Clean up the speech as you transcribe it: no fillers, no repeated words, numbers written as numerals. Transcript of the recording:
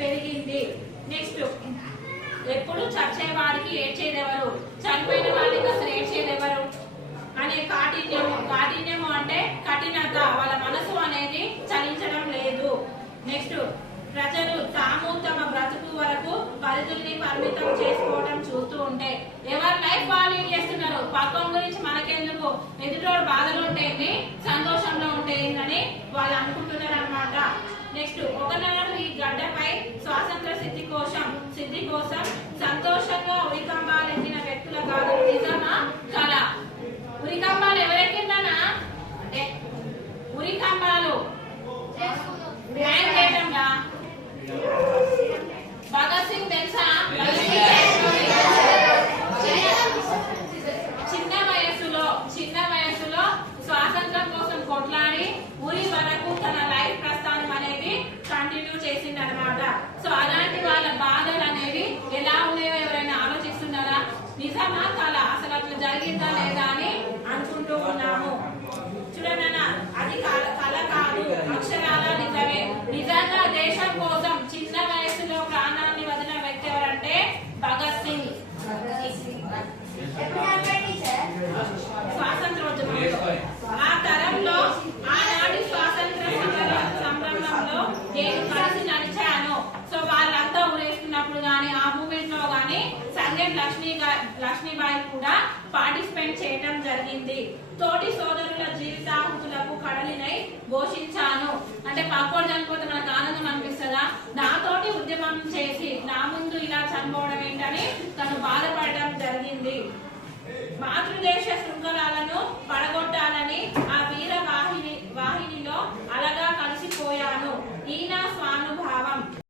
పెరిగింది. నెక్స్ట్, ఎప్పుడు చచ్చేవాడికి ఏడ్చేదెవరు, చనిపోయిన వాళ్ళకి అసలు ఏడ్చేదెవరు అనే కాఠిన్యము అంటే కఠినత, వాళ్ళ మనసు అనేది చలించడం లేదు. నెక్స్ట్, ప్రజలు తాము తమ బ్రతుకు వరకు పరిధుల్ని పరిమితం చేసుకోవడం చూస్తూ ఉంటే ఎవరి లైఫ్ వాళ్ళు ఏం చేస్తున్నారు, పక్కన గురించి మనకెందుకు, ఎదుటోడు బాధలు ఉంటేంది సంతోషంలో ఉంటేందని వాళ్ళు అనుకుంటున్నారు అనమాట. నెక్స్ట్, ఒకనాడు ఈ గడ్డపై స్వాతంత్ర సిద్ధి కోసం సంతోషంగా ఉరికంబాలు ఎక్కిన వ్యక్తుల కాదు, నిజమా కళ? ఉరికంబాలు ఎవరెక్కిందనా అంటే ఉరికంబాలు భగత్ సింగ్ తెలుసా? చిన్న వయసులో స్వాతంత్రం కోసం కొట్లాడి ఉరి వరకు తన లైఫ్ ప్రస్థానం అనేది కంటిన్యూ చేసింది అనమాట. సో అలాంటి వాళ్ళ బాధలు అనేవి ఎలా ఉన్నాయో ఎవరైనా ఆలోచిస్తున్నారా? నిజమా కళ? అసలు అట్లా జరిగిందా లేదా అని అనుకుంటూ ఉన్నాము. చూడండి అన్న, అది కళ కాదు, అక్షరాల నిజమే. నిజంగా దేశం కోసం చిన్న వయసులో ప్రాణాన్ని వదిలిన వ్యక్తి ఎవరంటే భగత్ సింగ్. స్వాతంత్రోద్యమంలో ఆ తరంలో ఆనాటి స్వాతంత్ర సంరంభంలో నేను కలిసి నడిచాను. సో వాళ్ళంతా ఊరేసుకున్నప్పుడు గానీ ఆ మూమెంట్ లో గానీ సంగం లక్ష్మీబాయి కూడా పార్టిసిపేట్ చేయడం జరిగింది. తోటి సోదరుల జీవితాహుతులకు కడలినై ఘోషించాను. అంటే పక్కోడు చనిపోతే మనకు ఆనందం అనిపిస్తుందా? నాతోటి ఉద్యమం చేసి నా ముందు ఇలా చనిపోవడం ఏంటని తను బాధపడడం జరిగింది. మాతృదేశ శృంఖలాలను పడగొట్టాలని